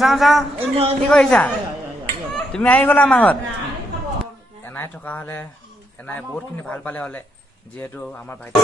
চাওঁ চাওঁ কি কৰিছা তুমি আহি গ'লা আমাৰ ঘৰত এনাই থকা হ'লে এনাই বহুতখিনি ভাল পালে হ'লে যিহেতু আমাৰ ভাইটি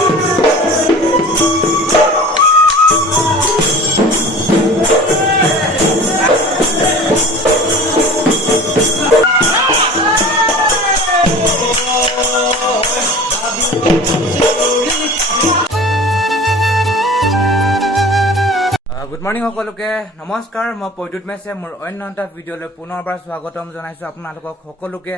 গুড মৰ্ণিং সকলোকে নমস্কাৰ মই প্ৰদ্যুৎ মেছে মোৰ অন্য এটা ভিডিঅ'লৈ পুনৰবাৰ স্বাগতম জনাইছোঁ আপোনালোকক সকলোকে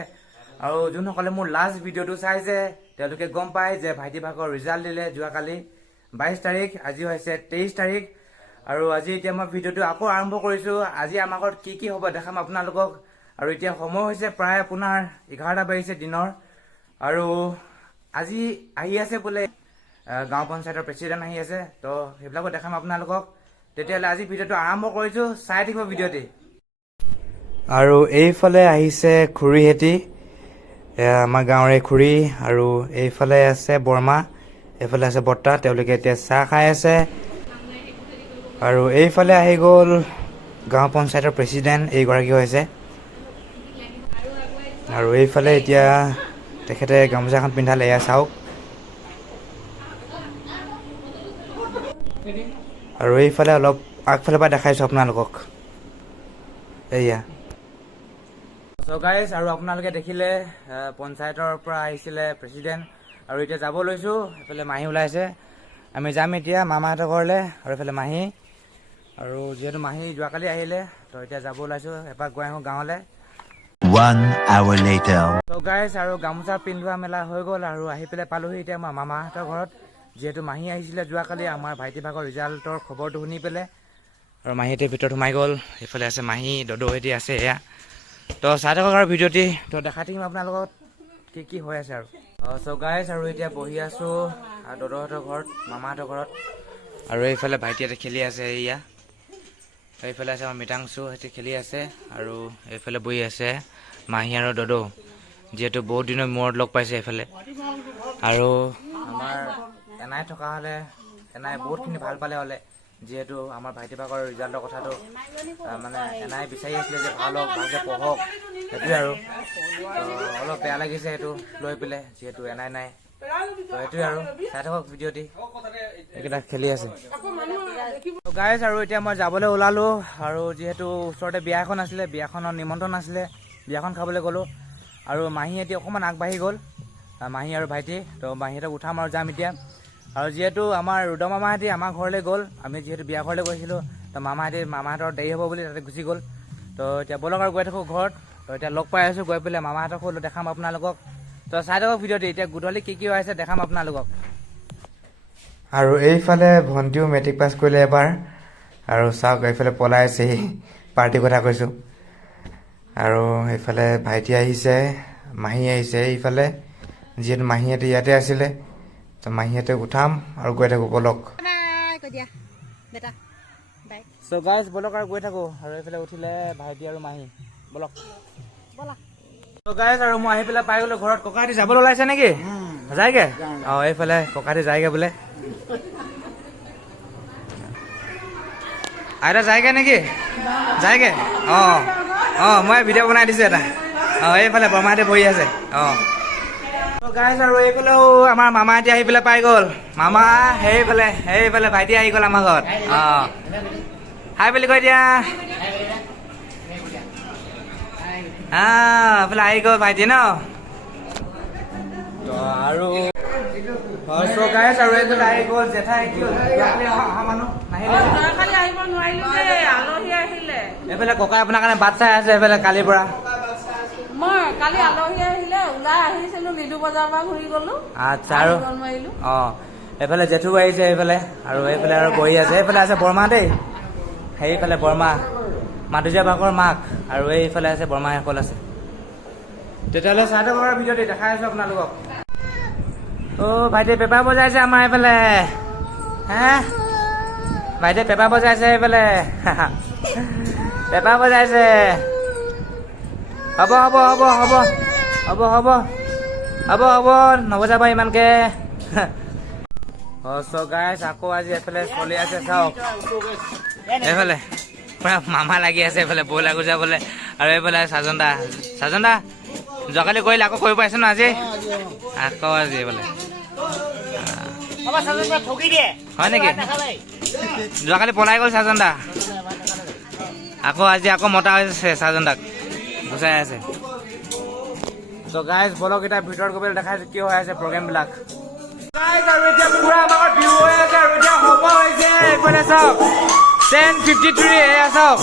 আৰু যোনসকলে মোৰ লাষ্ট ভিডিঅ'টো চাইছে তেওঁলোকে গম পায় যে ভাইটি ভাগৰ ৰিজাল্ট দিলে যোৱাকালি 22 তাৰিখ আজি হৈছে 23 তাৰিখ আৰু আজি এতিয়া মই ভিডিঅ'টো আকৌ আৰম্ভ কৰিছোঁ আজি আমাৰ ঘৰত কি হ'ব দেখাম আপোনালোকক আৰু এতিয়া সময় হৈছে প্ৰায় আপোনাৰ 11টা বাজিছে দিনৰ আৰু আজি আহি আছে বোলে গাঁও পঞ্চায়তৰ প্ৰেচিডেণ্ট আহি আছে তো সেইবিলাকো দেখাম আপোনালোকক তেতিয়াহ'লে আজি ভিডিঅ'টো আৰম্ভ কৰিছোঁ চাই থাকিব ভিডিঅ'টি আৰু এইফালে আহিছে খুৰীহেঁতি আমাৰ গাঁৱৰে খুৰী আৰু এইফালে আছে বৰমা এইফালে আছে বৰ্তা তেওঁলোকে এতিয়া চাহ খাই আছে আৰু এইফালে আহি গ'ল গাঁও পঞ্চায়তৰ প্ৰেচিডেণ্ট এইগৰাকী হৈছে আৰু এইফালে এতিয়া তেখেতে গামোচাখন পিন্ধালে এয়া চাওক আৰু এইফালে অলপ আগফালৰ পৰা দেখাইছোঁ আপোনালোকক এয়া চ' গাইজ আৰু আপোনালোকে দেখিলে পঞ্চায়তৰ পৰা আহিছিলে প্ৰেচিডেণ্ট আৰু এতিয়া যাব লৈছোঁ এইফালে মাহী ওলাইছে আমি যাম এতিয়া মামাহঁতৰ ঘৰলৈ আৰু এইফালে মাহী আৰু যিহেতু মাহী যোৱাকালি আহিলে তো এতিয়া যাব ওলাইছোঁ এপাক গৈ আহোঁ গাঁৱলৈ 1 hour later. চ' গাইজ আৰু গামোচা পিন্ধোৱা মেলা হৈ গ'ল আৰু আহি পেলাই পালোহি এতিয়া মই মামাহঁতৰ ঘৰত যিহেতু মাহী আহিছিলে যোৱাকালি আমাৰ ভাইটি ভাগৰ ৰিজাল্টৰ খবৰটো শুনি পেলাই আৰু মাহীহঁতে ভিতৰত সোমাই গ'ল এইফালে আছে মাহী দদৌহেঁতি আছে এয়া তো চাই থাকক আৰু ভিডিঅ'টি তো দেখাই থাকিম আপোনালোকক কি হৈ আছে আৰু চ' গাইজ আৰু এতিয়া বহি আছোঁ দদৌহঁতৰ ঘৰত মামাহঁতৰ ঘৰত আৰু এইফালে ভাইটিহঁতে খেলি আছে এয়া এইফালে আছে আমাৰ মৃতাংশু সিহঁতে খেলি আছে আৰু এইফালে বহি আছে মাহী আৰু দদৌ যিহেতু বহুত দিনৰ মূৰত লগ পাইছে এইফালে আৰু আমাৰ এনাই থকা হ'লে এনাই বহুতখিনি ভাল পালে হ'লে যিহেতু আমাৰ ভাইটি ভাগৰ ৰিজাল্টৰ কথাটো মানে এনাই বিচাৰি আছিলে যে ভাল হওক ভালকৈ পঢ়ক সেইটোৱে আৰু অলপ বেয়া লাগিছে সেইটো লৈ পেলাই যিহেতু এনাই নাই তো সেইটোৱে আৰু চাই থাকক ভিডিঅ'টি এইকেইটা খেলি আছে গাইজ আৰু এতিয়া মই যাবলৈ ওলালোঁ আৰু যিহেতু ওচৰতে বিয়া এখন আছিলে বিয়াখনৰ নিমন্ত্ৰণ আছিলে বিয়াখন খাবলৈ গ'লোঁ আৰু মাহীহঁতি অকণমান আগবাঢ়ি গ'ল মাহী আৰু ভাইটি তো মাহীহঁতক উঠাম আৰু যাম এতিয়া আৰু যিহেতু আমাৰ ৰুদা মামাহঁতি আমাৰ ঘৰলৈ গ'ল আমি যিহেতু বিয়া ঘৰলৈ গৈছিলোঁ তো মামাহঁতৰ দেৰি হ'ব বুলি তাতে গুচি গ'ল তো এতিয়া ব'লক আৰু গৈ থাকোঁ ঘৰত তো এতিয়া লগ পাই আছোঁ গৈ পেলাই মামাহঁতকো দেখাম আপোনালোকক তো চাই থাকক ভিডিঅ'টি এতিয়া গধূলি কি হৈ আছে দেখাম আপোনালোকক আৰু এইফালে ভণ্টিও মেট্ৰিক পাছ কৰিলে এবাৰ আৰু চাওক এইফালে পলাই আছেহি পাৰ্টিৰ কথা কৈছোঁ আৰু এইফালে ভাইটি আহিছে মাহী আহিছে এইফালে যিহেতু মাহীহঁতে ইয়াতে আছিলে তো মাহীহঁতে উঠাম আৰু গৈ থাকোঁ ব'লক চ' গাইজ ব'লক আৰু গৈ থাকোঁ আৰু এইফালে উঠিলে ভাইটি আৰু মাহী ব'লক চ' গাইজ আৰু মই আহি পেলাই পাই গ'লোঁ ঘৰত ককাহঁতি যাবলৈ ওলাইছে নেকি যায়গৈ অঁ এইফালে ককাহঁতি যায়গৈ বোলে আইতা যায়গৈ নেকি যায়গৈ অঁ মই ভিডিঅ' বনাই দিছোঁ এটা এইফালে বৰমাহঁতে বহি আছে গাইজ আৰু এইফালেও আমাৰ মামাহঁতি আহি পেলাই পাই গ'ল মামা সেইফালে ভাইটি আহি গ'ল আমাৰ ঘৰত হাই বুলি কৈ দিয়া এইফালে আহি গ'ল ভাইটি ন আৰু গাইজ আৰু এইফালে আহি গ'ল জেঠাই অহা মানুহ এইফালে ককাই আপোনাৰ কাৰণে বাট চাই আছে এইফালে কালিৰ পৰা মই কালি আলহী আহিলে ওলাই আহিছিলো লিডু বজাৰৰ পৰা ঘূৰি গলো আচ্ছা আৰু এইফালে জেঠু আহিছে এইফালে আৰু এইফালে আৰু বহি আছে এইফালে আছে বৰমা দেই সেইফালে বৰমা মাধুৰ্য্য ভাগৰ মাক আৰু এইফালে আছে বৰমাসকল আছে তেতিয়াহ'লে চাই থাকক আৰু ভিডিঅ'টি দেখাই আছোঁ আপোনালোকক ভাইটিয়ে পেপাৰ বজাইছে আমাৰ এইফালে ভাইটিয়ে পেপাৰ বজাইছে এইফালে পেপাৰ বজাইছে হ'ব নবজাবা ইমানকে চ' গাইজ আকৌ আজি এইফালে চলি আছে চাওক এইফালে পুৰা মামা লাগি আছে এইফালে বইলা গুজাবলৈ আৰু এইফালে সাজন দা যোৱাকালি কৰিলে আকৌ কৰিব পাৰিছে ন আজি আকৌ আজি এইফালে হয় নেকি যোৱাকালি পলাই গ'ল সাজন দা আকৌ আজি আকৌ মতা হৈছে সাজন দাক গুচাই আছে তো গাইজ বলক এতিয়া ভিতৰত গৈ পেলাই দেখাইছো কি হৈ আছে প্ৰগ্ৰেমবিলাক গাইজ আৰু এতিয়া পুৰা আমাৰ ভিউ হৈ আছে আৰু এতিয়া হ'ব হৈছে এইফালে চাওক 10:53 এয়া চাওক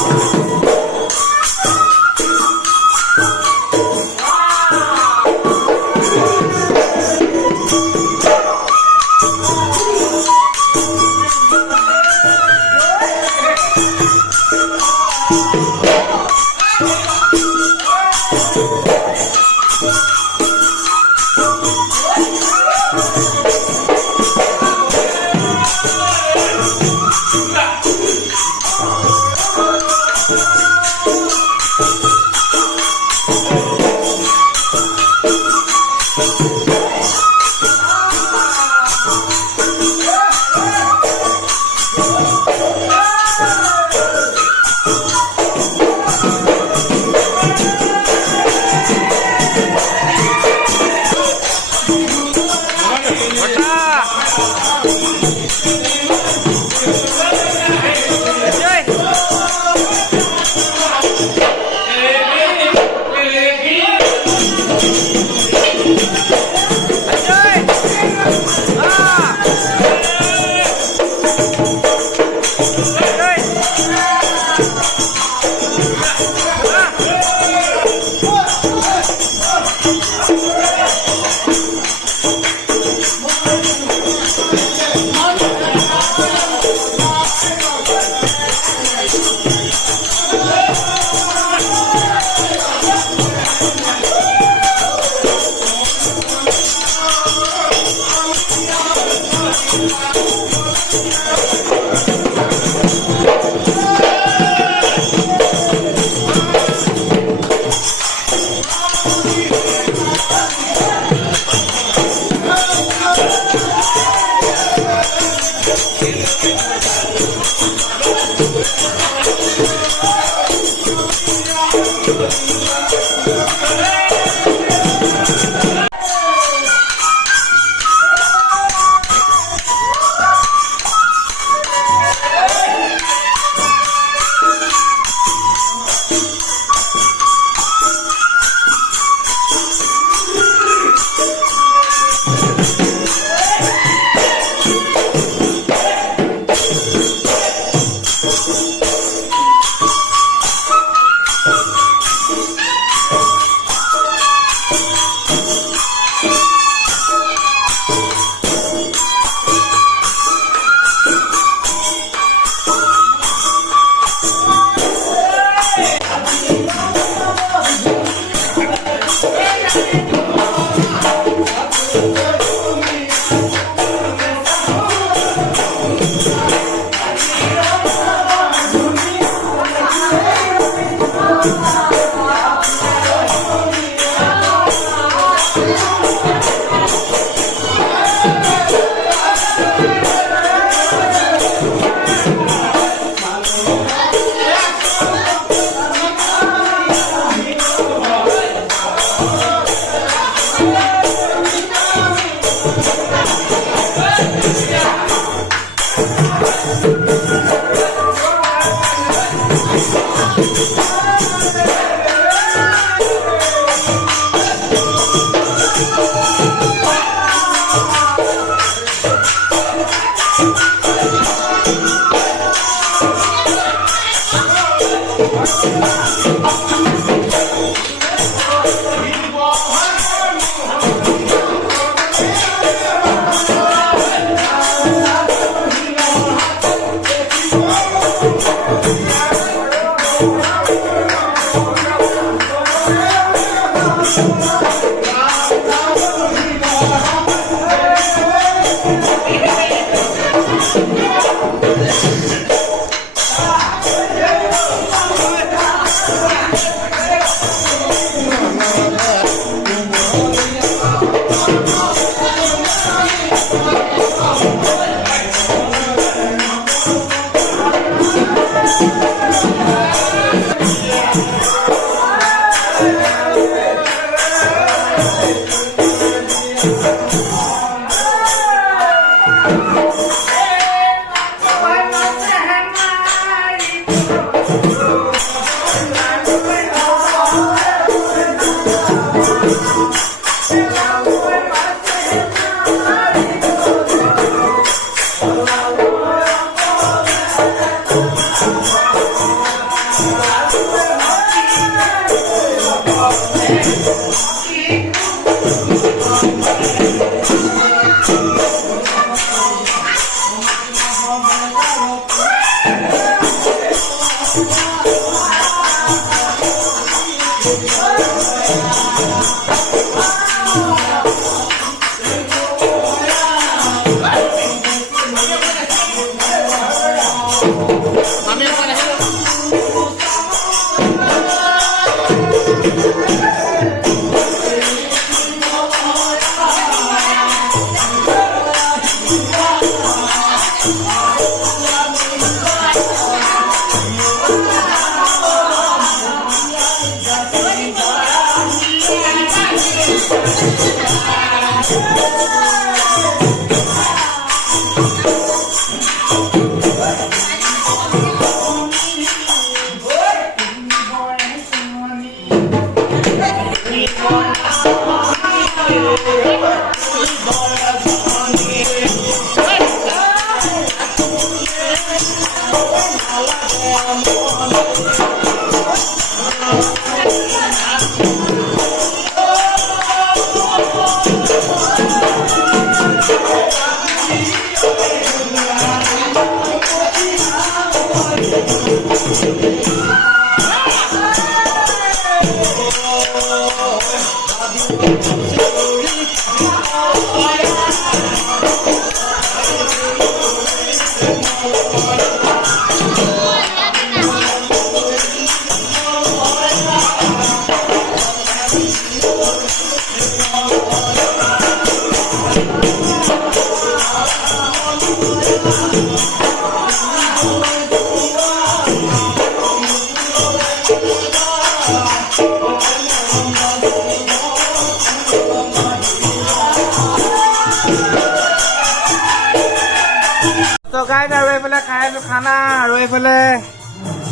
তো গাইজ আৰু এইফালে খাই আছো খানা আৰু এইফালে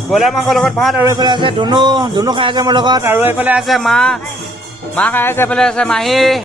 ব্ৰইলাৰ মাংসৰ লগত ভাত আৰু এইফালে আছে ধুনু খাই আছে মোৰ লগত আৰু এইফালে আছে মা খাই আছে, এইফালে আছে মাহী।